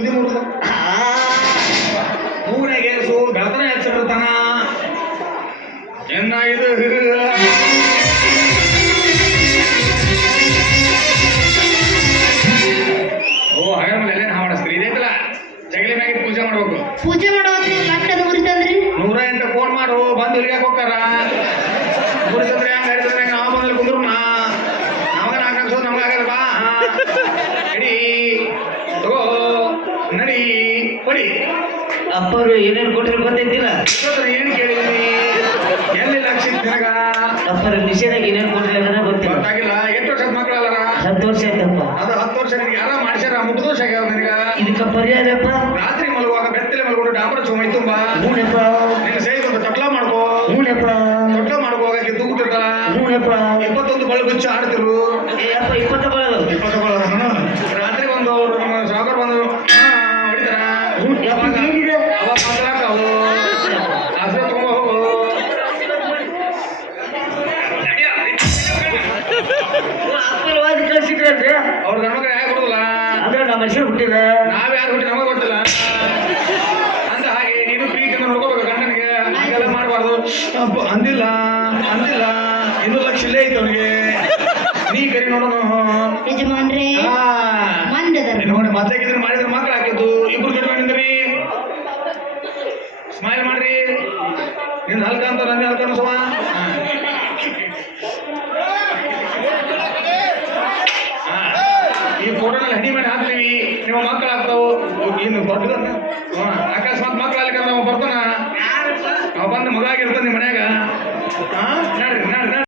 ತುದಿ ಮುರಿದ ಮೂನೆಗೆ ಸು ಬೆಳತನ ಹೆಚ್ಚಿರ್ತಾನ ಚೆನ್ನಾಗಿದು ಓ ಹಾಗೆ ಎಲ್ಲ ಮಾಡಿಸ್ತೀರಿ ಇದೈತಲ್ಲ ಜಗಲಿ ಮ್ಯಾಗ ಪೂಜೆ ಮಾಡ್ಬೇಕು ಪೂಜೆ ಮಾಡೋದ್ರಿ ಕಟ್ಟದ ಮುರಿತಂದ್ರಿ 108 ಫೋನ್ ಮಾಡು ಬಂದು ಇಲ್ಲಿಗೆ ಹೋಗ್ತಾರ ಮುರಿಸಂದ್ರೆ ಹಂಗ ಹರಿದ್ರೆ ನಾವು ಬಂದಲ್ಲಿ ಕುಂದ್ರು ನಮಗ ನಾಲ್ಕು ನಮ್ಗೆ ಆಗಲ್ಲ ಬಾ ನಡಿ ತಗೋ ನಡಿ ಕೊಡಿ ಅಪ್ಪರು ಏನೇನು ಕೊಟ್ಟಿರು ಗೊತ್ತೈತಿಲ್ಲ ಏನು ಕೇಳಿದೀನಿ ಎಲ್ಲಿ ಲಕ್ಷ ನಿನಗ ಅಪ್ಪರ ನಿಷೇಧಾಗ ಏನೇನು ಕೊಟ್ಟಿಲ್ಲ ಗೊತ್ತಿಲ್ಲ ಗೊತ್ತಾಗಿಲ್ಲ ಎಷ್ಟು ವರ್ಷದ ಮಕ್ಕಳಲ್ಲ 10 ವರ್ಷ ಆಯ್ತಪ್ಪ ಅದು 10 ವರ್ಷ ನಿನಗೆ ಯಾರ ಮಾಡಿಸ್ಯಾರ ಮುಟ್ಟು ದೋಷ ಆಗ್ಯಾವ ನಿನಗ ಇದಕ್ಕ ಪರ್ಯಾಯಪ್ಪ ರಾತ್ರಿ ಮಲಗುವಾಗ ಬೆತ್ತಲೆ ಮಲ್ಕೊಂಡು ಡಾಬರ ಚುಮೈ ತುಂಬ ಹೂನಪ್ಪ ನಿನ್ನ ಸೈಡ್ ಒಂದು ತಟ್ಲ ಮಾಡ್ಕೋ ಹೂನಪ್ಪ ತಟ್ಲ ಮಾಡ್ಕೋವಾಗ ತೂಗುತ್ತಿರ್ತಾರ ಹೂನಪ್ಪ 21 ಬಳಗುಚ್ಚ ಆಡ್ತಿರು ಏ ಅಪ್ಪ 20 ಬಳದು 20 ಬಳ ರಾತ್ರಿ ಒಂದು ನಮ್ಮ ಸಾಗರ್ ಬಂದು ಹೊಡಿತಾರ ಏನಿದೆ ಅವಾಗ ಮಾತಾಡಕ್ಕಾವು ಆಸರೆ ತಗೊಂಡು ಹೋಗು ಅಪ್ಪರ ವಾದಿ ಕಳಿಸಿದ್ರಲ್ರಿ ಅವ್ರ ಗಂಡ್ಮಕ್ಳು ಯಾಕೆ ಕೊಡೋದಿಲ್ಲ ಅಂದ್ರೆ ನಮ್ಮ ಮನುಷ್ಯರು ಹುಟ್ಟಿದ ನಾವ್ ಯಾರು ಹುಟ್ಟಿ ನಮಗೆ ಗೊತ್ತಿಲ್ಲ ಅಂತ ಹಾಗೆ ನೀನು ಪ್ರೀತಿಯಿಂದ ನೋಡ್ಕೋಬೇಕು ಗಂಡನಿಗೆ ಹಾಗೆಲ್ಲ ಮಾಡಬಾರ್ದು ಅಂದಿಲ್ಲ ಅಂದಿಲ್ಲ ಇನ್ನೂ ಲಕ್ಷ ಇಲ್ಲೇ ಐತೆ ಅವನಿಗೆ ನೀ ಕರಿ ನೋಡೋಣ ಯಜಮಾನ್ರೇ ಮಂದದ ನೋಡಿ ಮತ್ತೆ ಮಾಡಿದ್ರೆ ಮಕ್ಳು ಹಾಕಿದ್ದು ಇಬ್ರು ದೊಡ್ಡ ನಿಂದ್ರಿ ಸ್ಮೈಲ್ ಮಾಡ್ರಿ ನಿಂದು ಹಲ್ಕ ಅಂತ ನಂಗೆ ಹಲ್ಕ ಅನ್ಸವ ಈ ಫೋಟೋನಲ್ಲಿ ಹನಿ ಮಾಡಿ ಹಾಕ್ತೀವಿ ನಿಮ್ಮ ಮಕ್ಕಳು ಆಗ್ತಾವು ಇನ್ನು ದೊಡ್ಡ ಅಕಸ್ಮಾತ್ ಮಕ್ಳು ಅಲ್ಲಿ ನಾವು ಬರ್ತಾನ ಅವ ಬಂದು ಮಗ ಆಗಿರ್ತಾನೆ ನಿಮ್ಮ ಮನ್ಯಾಗ ನೋಡ್ರಿ ನೋಡ್ರಿ